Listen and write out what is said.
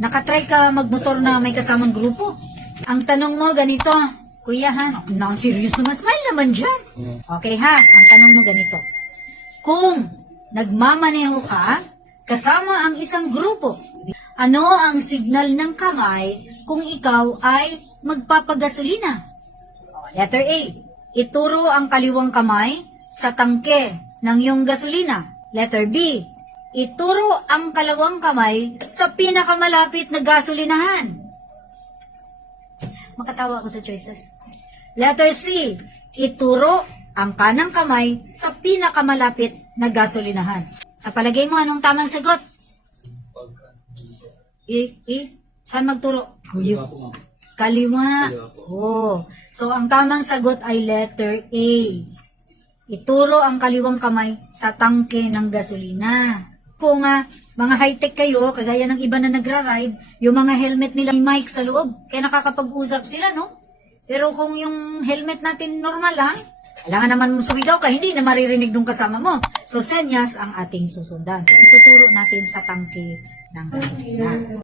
Nakatry ka magmotor na may kasamang grupo? Ang tanong mo ganito, kuya ha, non-serious naman, smile naman dyan. Okay ha, ang tanong mo ganito. Kung nagmamaneho ka, kasama ang isang grupo, ano ang signal ng kamay kung ikaw ay magpapagasolina? Letter A, ituro ang kaliwang kamay sa tangke ng iyong gasolina. Letter B, ituro ang kalawang kamay sa pinakamalapit na gasolinahan. Makatawa ako sa choices. Letter C, ituro ang kanang kamay sa pinakamalapit na gasolinahan. Sa palagay mo, anong tamang sagot? Saan magturo? Kaliwa. Oh. So, ang tamang sagot ay letter A. Ituro ang kaliwang kamay sa tangke ng gasolina. Kung mga high-tech kayo, kagaya ng iba na nagra-ride, yung mga helmet nila may mic sa loob, kaya nakakapag-usap sila, no? Pero kung yung helmet natin normal lang, kailangan naman sumigaw ka, hindi na maririnig nung kasama mo. So, senyas ang ating susundan. So, ituturo natin sa tangke ng gasolina.